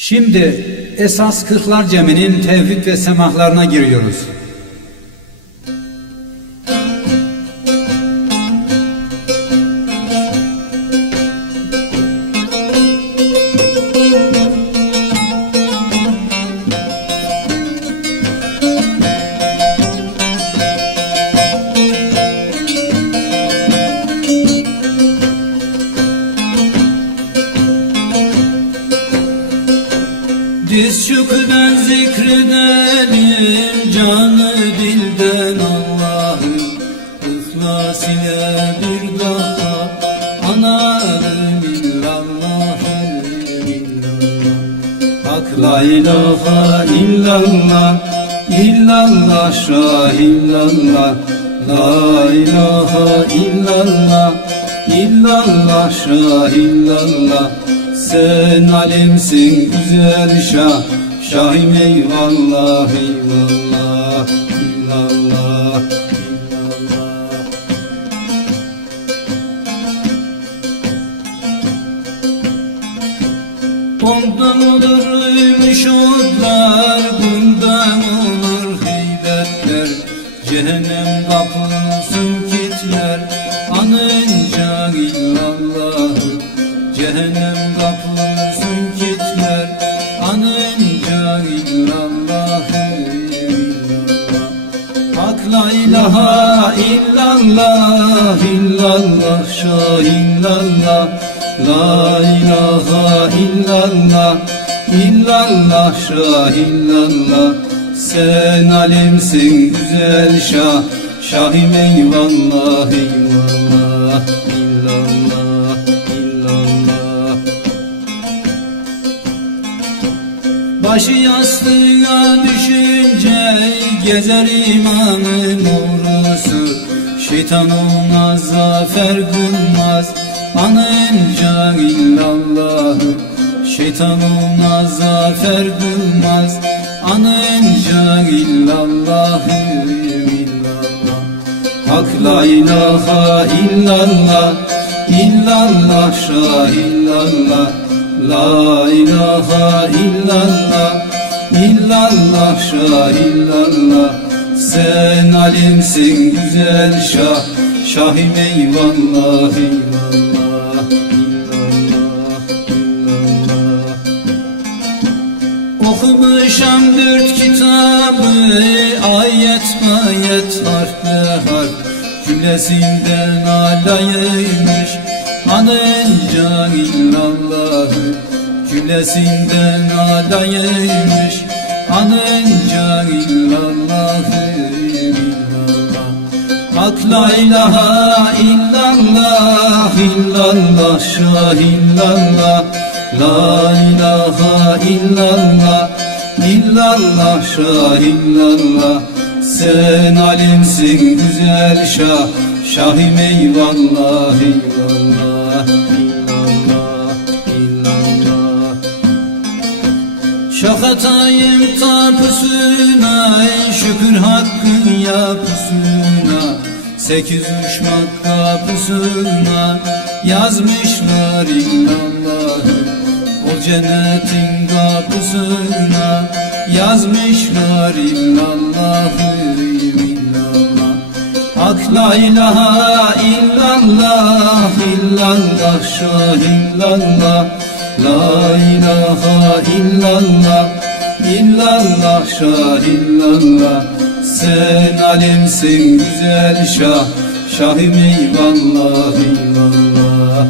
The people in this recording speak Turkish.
Şimdi esas Kırklar Cemi'nin tevhid ve semahlarına giriyoruz. Diz çöküden zikredelim canı dilden Allah'ı, İhlas ile bir daha analım illallahı illallah. Hak la ilahe illallah, illallah şah illallah. La ilahe illallah, illallah şah illallah. Sen alemsin güzel şah, şahim eyvallah eyvallah, illallah illallah. Ondan olurmuş otlar, bundan olur heybetler. Cehennem kapılsın kitler, anınca illallahı. Cehennem kapılsın kitler, anınca illallahı illallah. Hak la ilahe illallah, illallah şah illallah. La ilahe illallah, illallah şah illallah. Sen alemsin güzel şah, şahim eyvallah eyvallah, illallah illallah. Başı yastığına düşünce gezer imanın uğrusu. Şeytan ona zafer kılmaz, anınca illallahı. Şeytan ona zafer kılmaz, anınca illallahı illallah. Hak la ilahe illallah, illallah şah illallah. La ilahe illallah, illallah şah illallah. Sen alemsin güzel şah, şahim eyvallah eyvallah, illallah illallah. Okumuşam 4 kitabı, ayet mayet harf be harf. Cümlesinden alayıymış, anınca illallahı. Cümlesinden alayıymış, anınca illallahı illallah. Hak la ilahe illallah, illallah şah illallah. La ilahe illallah, illallah şah illallah. Sen alemsin güzel şah, şahim eyvallah eyvallah, illallah illallah. Şahatayım tapusuna, şükür hakkın yapısına. 8 uçmak kapısına yazmışlar illallahı. O cennetin kapısına yazmışlar illallahı illallah. Hak la ilahe illallah, illallah şah illallah. La ilahe illallah, illallah şah illallah. Sen alemsin güzel şah, şahim eyvallah eyvallah.